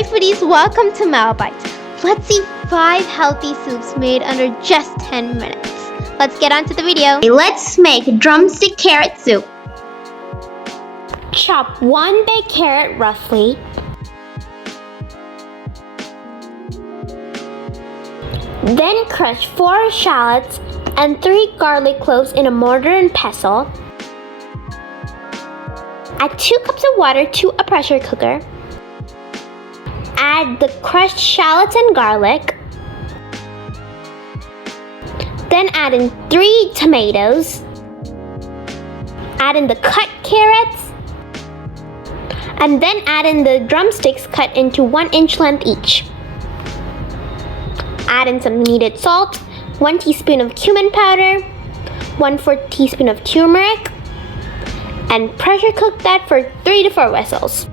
Hi foodies, welcome to MellowBites. Let's see 5 healthy soups made under just 10 minutes. Let's get on to the video. Let's make drumstick carrot soup. Chop 1 big carrot roughly. Then crush 4 shallots and 3 garlic cloves in a mortar and pestle. Add 2 cups of water to a pressure cooker. Add the crushed shallots and garlic. Then add in 3 tomatoes. Add in the cut carrots. And then add in the drumsticks cut into 1-inch length each. Add in some kneaded salt, 1 teaspoon of cumin powder, 1/4 teaspoon of turmeric, and pressure cook that for 3 to 4 whistles.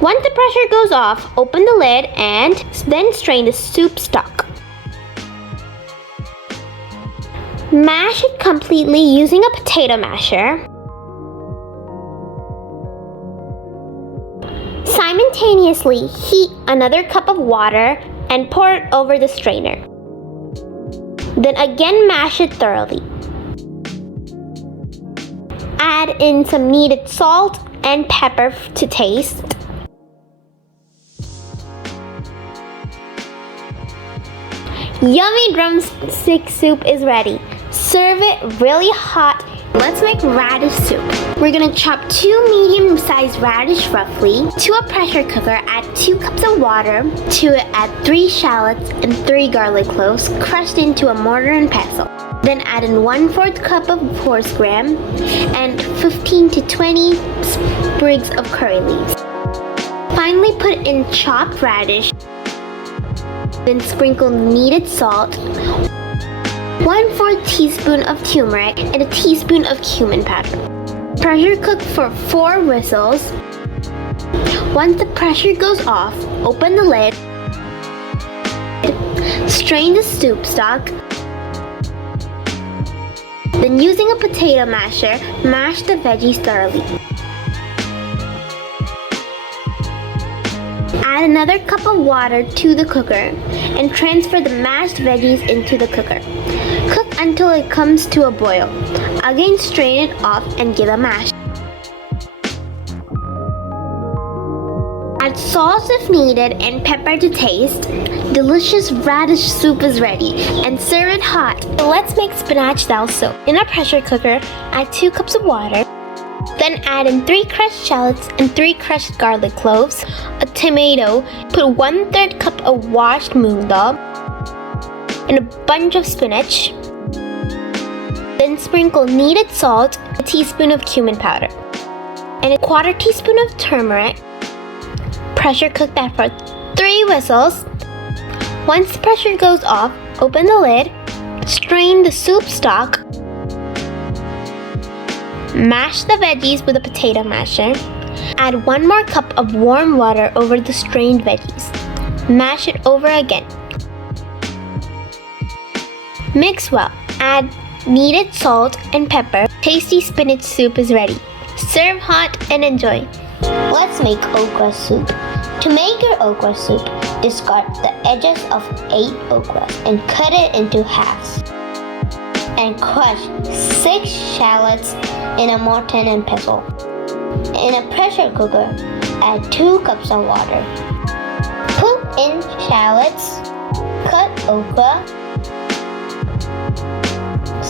Once the pressure goes off, open the lid and then strain the soup stock. Mash it completely using a potato masher. Simultaneously heat another cup of water and pour it over the strainer. Then again mash it thoroughly. Add in some kneaded salt and pepper to taste. Yummy drumstick soup is ready. Serve it really hot. Let's make radish soup. We're gonna chop 2 medium-sized radish roughly. To a pressure cooker, add 2 cups of water. To it, add 3 shallots and 3 garlic cloves crushed into a mortar and pestle. Then add in 1/4 cup of horse gram and 15 to 20 sprigs of curry leaves. Finally put in chopped radish. Then sprinkle kneaded salt, 1/4 teaspoon of turmeric, and a teaspoon of cumin powder. Pressure cook for 4 whistles. Once the pressure goes off, open the lid. Strain the soup stock. Then using a potato masher, mash the veggies thoroughly. Add another cup of water to the cooker and transfer the mashed veggies into the cooker. Cook until it comes to a boil. Again, strain it off and give a mash. Add salt if needed and pepper to taste. Delicious radish soup is ready and serve it hot. Let's make spinach soup. In a pressure cooker, add 2 cups of water. Then add in 3 crushed shallots and 3 crushed garlic cloves, a tomato, put 1/3 cup of washed moong dal, and a bunch of spinach. Then sprinkle kneaded salt, a teaspoon of cumin powder, and a 1/4 teaspoon of turmeric. Pressure cook that for 3 whistles. Once the pressure goes off, open the lid, strain the soup stock. Mash the veggies with a potato masher. Add 1 more cup of warm water over the strained veggies. Mash it over again. Mix well. Add kneaded salt and pepper. Tasty spinach soup is ready. Serve hot and enjoy. Let's make okra soup. To make your okra soup, discard the edges of 8 okras and cut it into halves. And crush 6 shallots in a mortar and pestle. In a pressure cooker, add 2 cups of water. Put in shallots, cut okra,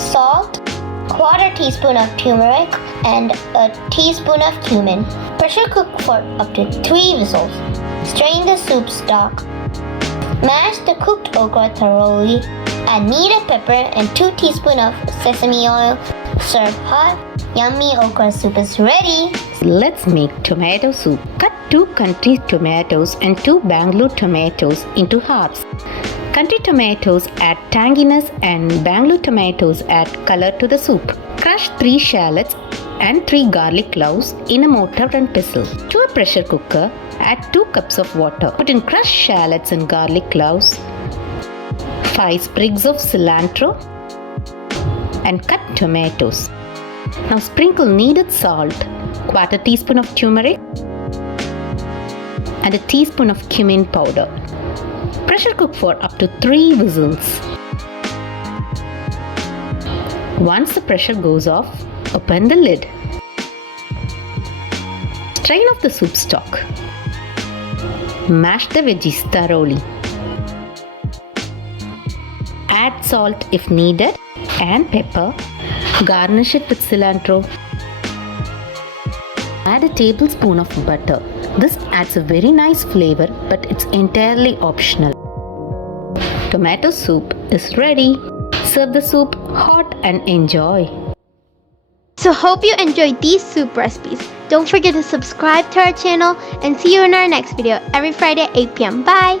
salt, 1/4 teaspoon of turmeric, and a teaspoon of cumin. Pressure cook for up to 3 whistles. Strain the soup stock. Mash the cooked okra thoroughly. Add kneaded pepper and 2 teaspoons of sesame oil. Serve hot. Yummy okra soup is ready. Let's make tomato soup. Cut 2 country tomatoes and 2 Bangalore tomatoes into halves. Country tomatoes add tanginess and Bangalore tomatoes add color to the soup. Crush 3 shallots and 3 garlic cloves in a mortar and pestle. To a pressure cooker, add 2 cups of water. Put in crushed shallots and garlic cloves, 5 sprigs of cilantro, and cut tomatoes. Now sprinkle kneaded salt, 1/4 teaspoon of turmeric, and a teaspoon of cumin powder. Pressure cook for up to 3 whistles. Once the pressure goes off, open the lid. Strain off the soup stock. Mash the veggies thoroughly. Add salt if needed and pepper. Garnish it with cilantro. Add a tablespoon of butter. This adds a very nice flavor, but it's entirely optional. Tomato soup is ready. Serve the soup hot and enjoy. So hope you enjoyed these soup recipes. Don't forget to subscribe to our channel and see you in our next video every Friday at 8 p.m. Bye!